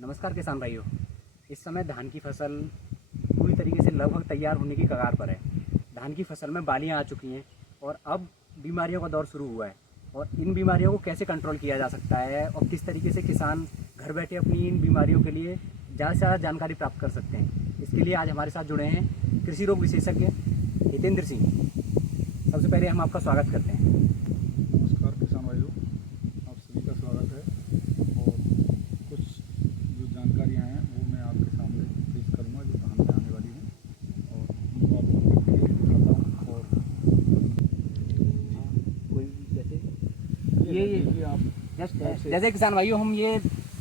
नमस्कार किसान भाइयों। इस समय धान की फसल पूरी तरीके से लगभग तैयार होने की कगार पर है। धान की फसल में बालियां आ चुकी हैं और अब बीमारियों का दौर शुरू हुआ है। और इन बीमारियों को कैसे कंट्रोल किया जा सकता है और किस तरीके से किसान घर बैठे अपनी इन बीमारियों के लिए ज़्यादा से ज़्यादा जानकारी प्राप्त कर सकते हैं, इसके लिए आज हमारे साथ जुड़े हैं कृषि रोग विशेषज्ञ हितेंद्र सिंह। सबसे पहले हम आपका स्वागत करते हैं। नमस्कार किसान भाइयों, आप सभी का स्वागत है। और कुछ जो जानकारियाँ हैं वो मैं आपके सामने पेश करूँगा जो धान में आने वाली हैं और उनको आपको देख के दिखाता हूँ। और कोई जैसे ये आप जैसे किसान भाइयों हम ये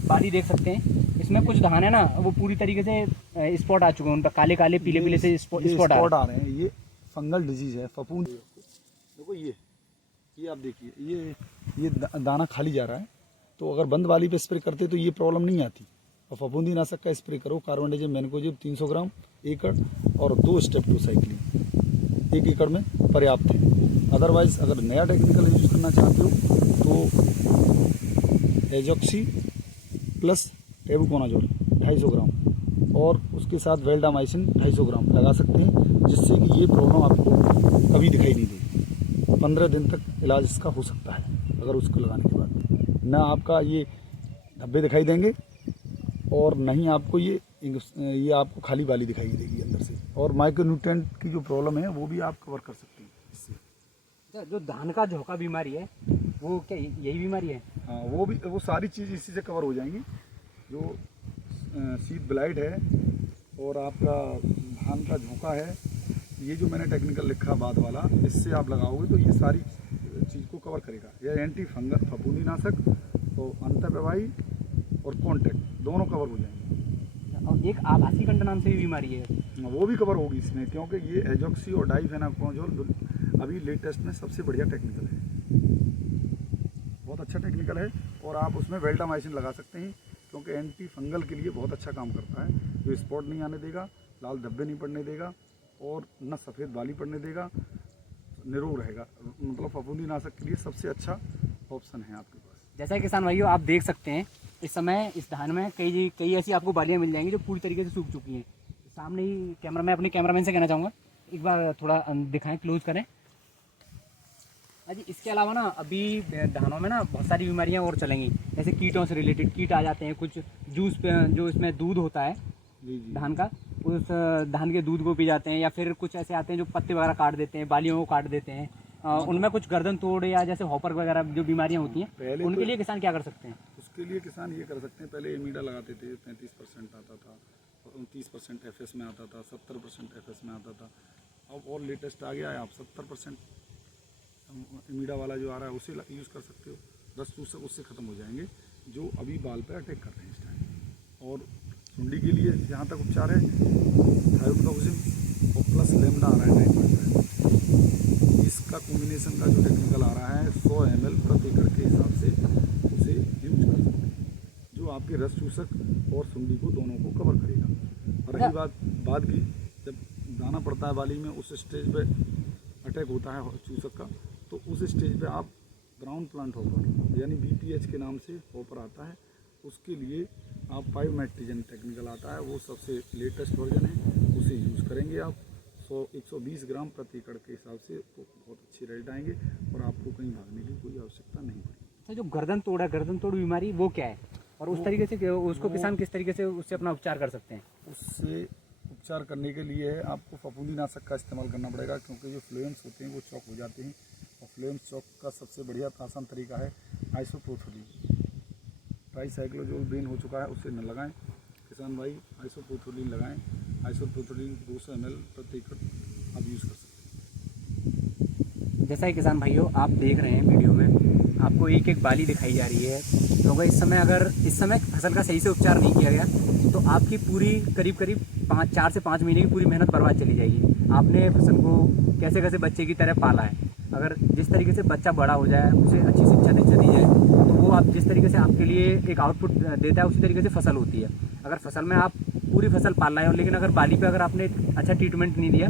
बाली देख सकते हैं, इसमें कुछ धान है ना वो पूरी तरीके से स्पॉट आ चुके हैं, उन पर काले काले पीले पीले से स्पॉट आ रहे हैं। ये फंगल डिजीज है, फफूंदी। देखो ये आप देखिए, ये दाना खाली जा रहा है। तो अगर बंद वाली पे स्प्रे करते तो ये प्रॉब्लम नहीं आती। और फफूंदी नाशक का स्प्रे करो, कार्बोंडाजिम मैनकोजिब 300 ग्राम एकड़ और 2 स्टेप्टोसाइक्लिन 1 एकड़ में पर्याप्त है। अदरवाइज अगर नया टेक्निकल यूज करना चाहते हो तो एजॉक्सी प्लस टेबुकोनाजोल 250 ग्राम और उसके साथ वेल्डामाइसिन 250 ग्राम लगा सकते हैं, जिससे कि ये प्रॉब्लम आपको कभी दिखाई नहीं देगी। 15 दिन तक इलाज इसका हो सकता है अगर उसको लगाने के बाद। ना आपका ये धब्बे दिखाई देंगे और नहीं आपको ये आपको खाली बाली दिखाई देगी अंदर से। और माइक्रोन्यूट्रिएंट की जो प्रॉब्लम है वो भी आप कवर कर सकते हैं इससे। जो धान का झोंका बीमारी है वो क्या यही बीमारी है? हाँ, वो सारी चीज़ इसी से कवर हो जाएंगी। जो सीड ब्लाइट है और आपका धान का झोंका है, ये जो मैंने टेक्निकल लिखा बाद वाला, इससे आप लगाओगे तो ये सारी चीज़ को कवर करेगा। यह एंटी फंगल फफूंदी नाशक तो अंतःप्रवाही और कॉन्टैक्ट दोनों कवर हो जाएंगे। और एक आभासी कंड नाम से भी बीमारी है, वो भी कवर होगी इसमें, क्योंकि ये एजॉक्सी और डाइफेनाकोनाजोल अभी लेटेस्ट में सबसे बढ़िया टेक्निकल है, बहुत अच्छा टेक्निकल है। और आप उसमें वेल्डामाइसिन लगा सकते हैं, क्योंकि एंटी फंगल के लिए बहुत अच्छा काम करता है। जो स्पॉट नहीं आने देगा, लाल धब्बे नहीं पड़ने देगा और न सफ़ेद बाली पड़ने देगा, निरोग रहेगा। मतलब फफूंदी नाशक के लिए सबसे अच्छा ऑप्शन है आपके पास। जैसा कि किसान भाइयों आप देख सकते हैं इस समय इस धान में कई ऐसी आपको बालियां मिल जाएंगी जो पूरी तरीके से सूख चुकी हैं। सामने ही कैमरा मैं अपने कैमरामैन से कहना चाहूँगा, एक बार थोड़ा दिखाएं, क्लोज करें। अजी इसके अलावा ना अभी धानों में ना बहुत सारी बीमारियां और चलेंगी, जैसे कीटों से रिलेटेड कीट आ जाते हैं। कुछ जूस पे जो इसमें दूध होता है धान का, उस धान के दूध को पी जाते हैं, या फिर कुछ ऐसे आते हैं जो पत्ते वगैरह काट देते हैं, बालियों को काट देते हैं। उनमें कुछ गर्दन तोड़ या जैसे हॉपर वगैरह जो बीमारियां होती हैं, उनके लिए किसान क्या कर सकते हैं? उसके लिए किसान ये कर सकते हैं, पहले एमीडा लगाते थे, 35% आता था, 29% एफएस में आता था, 70% एफएस में आता था। अब और लेटेस्ट आ गया है, आप 70% एमीडा वाला जो आ रहा है उसे यूज़ कर सकते हो। 10 चूसक उससे ख़त्म हो जाएंगे जो अभी बाल पर अटैक कर रहे हैं इस टाइम। और सुंडी के लिए जहाँ तक उपचार है, थायोक्लोजिम और प्लस लेमडा आ रहा है 9.5। इसका कॉम्बिनेशन का जो टेक्निकल आ रहा है 100 ml प्रति एकड़ के हिसाब से उसे यूज कर सकते हैं, जो आपके रस चूसक और सुंडी को दोनों को कवर करेगा। और रही बात बाद की, जब दाना पड़ता है बाली में, उस स्टेज पे अटैक होता है चूसक का, तो उस स्टेज पे आप ब्राउन प्लांट हॉपर यानी BPH के नाम से हॉपर आता है, उसके लिए आप 5-मेट्रिजन टेक्निकल आता है, वो सबसे लेटेस्ट वर्जन है, उसे यूज़ करेंगे आप 120 ग्राम प्रति एकड़ के हिसाब से, तो बहुत अच्छे रिजल्ट आएंगे और आपको कहीं भागने की कोई आवश्यकता नहीं पड़ेगी। तो जो गर्दन तोड़ है, गर्दन तोड़ बीमारी वो क्या है और उस तरीके से उसको किसान किस तरीके से उससे अपना उपचार कर सकते हैं? उससे उपचार करने के लिए आपको फफूंदी नाशक का इस्तेमाल करना पड़ेगा, क्योंकि जो फ्लेम्स होते हैं वो चौक हो जाते हैं। और फ्लेम्स चौक का सबसे बढ़िया आसान तरीका है आइसोप्रोथोलीन। ट्राईसाइक्लोजोल बेन हो चुका है, उसे न लगाएं किसान भाई, आइसोप्रोथोलीन लगाएं। आइसोप्रोथोलीन 200 ml प्रति एकड़ आप यूज़ कर सकते हैं। जैसा कि किसान भाइयों आप देख रहे हैं वीडियो में, आपको एक एक बाली दिखाई जा रही है, क्योंकि इस समय फसल का सही से उपचार नहीं किया गया तो आपकी पूरी करीब 4 से 5 महीने की पूरी मेहनत बर्बाद चली जाएगी। आपने फसल को कैसे कैसे बच्चे की तरह पाला है, अगर जिस तरीके से बच्चा बड़ा हो जाए, उसे अच्छी शिक्षा दी जाए, तो वो आप जिस तरीके से आपके लिए एक आउटपुट देता है उसी तरीके से फसल होती है। अगर फसल में आप पूरी फसल पाल रहे हो लेकिन अगर बाली पे अगर आपने अच्छा ट्रीटमेंट नहीं दिया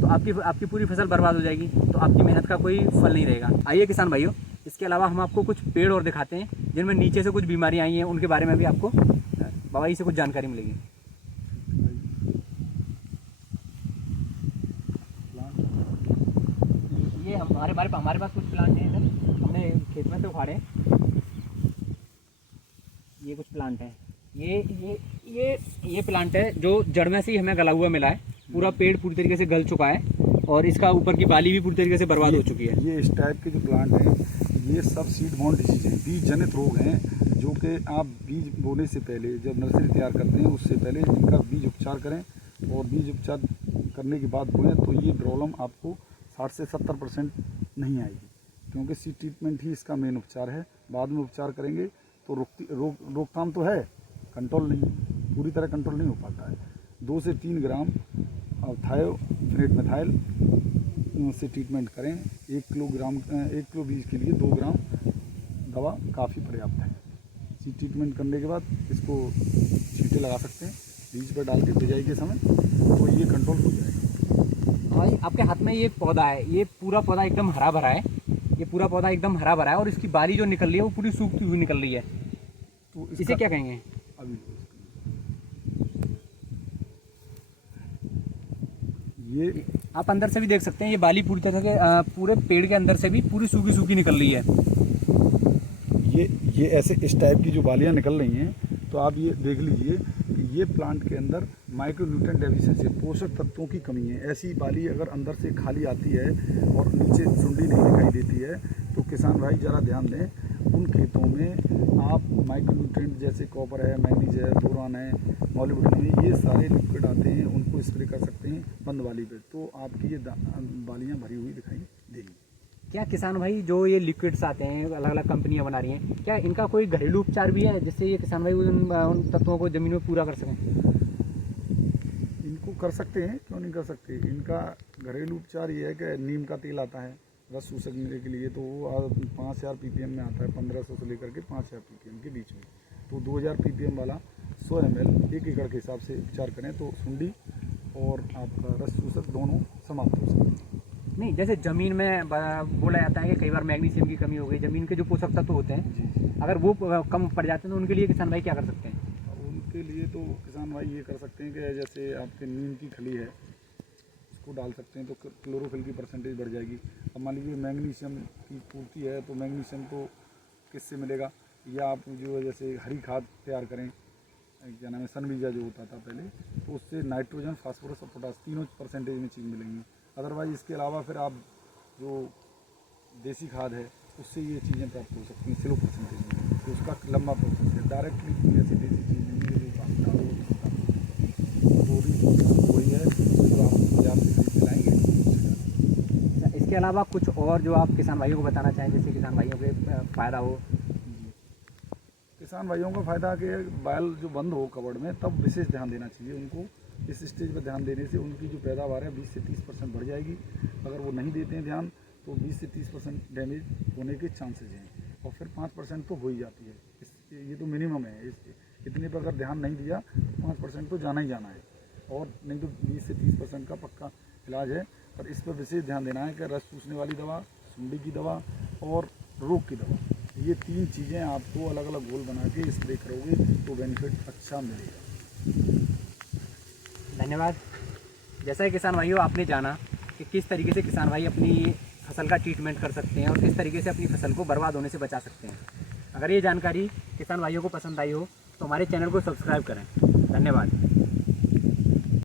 तो आपकी पूरी फसल बर्बाद हो जाएगी, तो आपकी मेहनत का कोई फल नहीं रहेगा। आइए किसान भाइयों, इसके अलावा हम आपको कुछ पेड़ और दिखाते हैं जिनमें नीचे से कुछ बीमारियाँ आई हैं, उनके बारे में भी आपको बाबा जी से कुछ जानकारी मिलेगी। ये हमारे हमारे पास कुछ प्लांट हैं इधर, हमने खेत में से उखाड़े। ये कुछ प्लांट है, ये प्लांट है जो जड़ में से ही हमें गला हुआ मिला है। पूरा पेड़ पूरी तरीके से गल चुका है और इसका ऊपर की बाली भी पूरी तरीके से बर्बाद हो चुकी है। ये इस टाइप के जो प्लांट हैं ये सब सीड बॉर्न डिसीज हैं, बीज जनित रोग हैं, जो कि आप बीज बोने से पहले जब नर्सरी तैयार करते हैं उससे पहले इनका बीज उपचार करें और बीज उपचार करने के बाद बोएं तो ये प्रॉब्लम आपको 60 से 70% नहीं आएगी, क्योंकि सीड ट्रीटमेंट ही इसका मेन उपचार है। बाद में उपचार करेंगे तो रोकथाम तो है, कंट्रोल नहीं, पूरी तरह कंट्रोल नहीं हो पाता है। 2 से 3 ग्राम थायोफेनेट मिथाइल से ट्रीटमेंट करें। 1 किलो बीज के लिए 2 ग्राम दवा काफ़ी पर्याप्त है। सीड ट्रीटमेंट करने के बाद इसको छींटे लगा सकते हैं बीज पर डाल के बिजाई के समय, तो ये कंट्रोल हो जाएगा। भाई आपके हाथ में ये पौधा है, ये पूरा पौधा एकदम हरा भरा है, ये पूरा पौधा एकदम हरा भरा है और इसकी बाली जो निकल रही है वो पूरी सूखती हुई निकल रही है, तो इसे क्या कहेंगे? अभी ये आप अंदर से भी देख सकते हैं, ये बाली पूरी तरह से पूरे पेड़ के अंदर से भी पूरी सूखी सूखी निकल रही है। ये ऐसे इस टाइप की जो बालियाँ निकल रही हैं, तो आप ये देख लीजिए कि ये प्लांट के अंदर माइक्रोन्यूट्रिएंट डेफिशिएंसी, पोषक तत्वों की कमी है। ऐसी बाली अगर अंदर से खाली आती है और नीचे सुंडी नहीं दिखाई देती है तो किसान भाई ज़रा ध्यान दें, उन खेतों में आप माइक्रोन्यूट्रिएंट जैसे कॉपर है, मैग्नीज है, बोरान है, मॉलिब्डेनम है, ये सारे लिक्विड आते हैं, उनको स्प्रे कर सकते हैं बंद वाली पे, तो आपकी ये बालियाँ भरी हुई दिखाई देंगी। क्या किसान भाई जो ये लिक्विड्स आते हैं, अलग अलग कंपनियां बना रही हैं, क्या इनका कोई घरेलू उपचार भी है जिससे ये किसान भाई उन तत्वों को ज़मीन में पूरा कर सकें? इनको कर सकते हैं, क्यों नहीं कर सकते। इनका घरेलू उपचार ये है कि नीम का तेल आता है रस सूखने के लिए, तो वो 5000 ppm में आता है, 1500 से लेकर के 5000 ppm के बीच में। तो 2000 ppm वाला 100 ml 1 एकड़ के हिसाब से उपचार करें तो सुंडी और आपका रस सूसक दोनों समाप्त हो सकते हैं। नहीं, जैसे ज़मीन में बोला जाता है कि कई बार मैग्नीशियम की कमी हो गई, ज़मीन के जो पोषक तत्व होते हैं अगर वो कम पड़ जाते हैं तो उनके लिए किसान भाई क्या कर सकते हैं? उनके लिए तो किसान भाई ये कर सकते हैं कि जैसे आपके नीम की खली है उसको डाल सकते हैं, तो क्लोरोफिल की परसेंटेज बढ़ जाएगी। अब मान लीजिए मैग्नीशियम की पूर्ति है तो मैग्नीशियम तो किससे मिलेगा, या आप जो जैसे हरी खाद तैयार करें, क्या नाम है, सन बीजा जो होता था पहले, तो उससे नाइट्रोजन, फास्फोरस और पोटास तीनों परसेंटेज में चीज़ मिलेंगी। अदरवाइज इसके अलावा फिर आप जो देसी खाद है उससे ये चीज़ें प्राप्त हो सकती हैं स्लो परसेंटेज में, तो उसका लंबा प्रोसेस है। डायरेक्टली कोई ऐसी देसी चीज़ नहीं है जो आप डालो, वही है जो आप बाजार से खरीद के लाएंगे। इसके अलावा कुछ और जो आप किसान भाइयों को बताना चाहें जिससे किसान भाइयों के फ़ायदा हो? किसान भाइयों का फ़ायदा कि बैल जो बंद हो कवर्ड में तब विशेष ध्यान देना चाहिए उनको। इस स्टेज पर ध्यान देने से उनकी जो पैदावार है 20 से 30% बढ़ जाएगी। अगर वो नहीं देते हैं ध्यान तो 20 से 30% डैमेज होने के चांसेज हैं, और फिर 5% तो हो ही जाती है। ये तो मिनिमम है, इतने पर अगर ध्यान नहीं दिया तो 5% तो जाना ही जाना है, और नहीं तो 20 से 30% का पक्का इलाज है। पर इस पर विशेष ध्यान देना है कि रस चूसने वाली दवा, सुंडी की दवा और रोग की दवा, ये 3 चीज़ें आपको अलग अलग घोल बना के स्प्रे करोगे तो बेनिफिट अच्छा मिलेगा। धन्यवाद। जैसा कि किसान भाइयों आपने जाना कि किस तरीके से किसान भाई अपनी फसल का ट्रीटमेंट कर सकते हैं और किस तरीके से अपनी फसल को बर्बाद होने से बचा सकते हैं। अगर ये जानकारी किसान भाइयों को पसंद आई हो तो हमारे चैनल को सब्सक्राइब करें। धन्यवाद।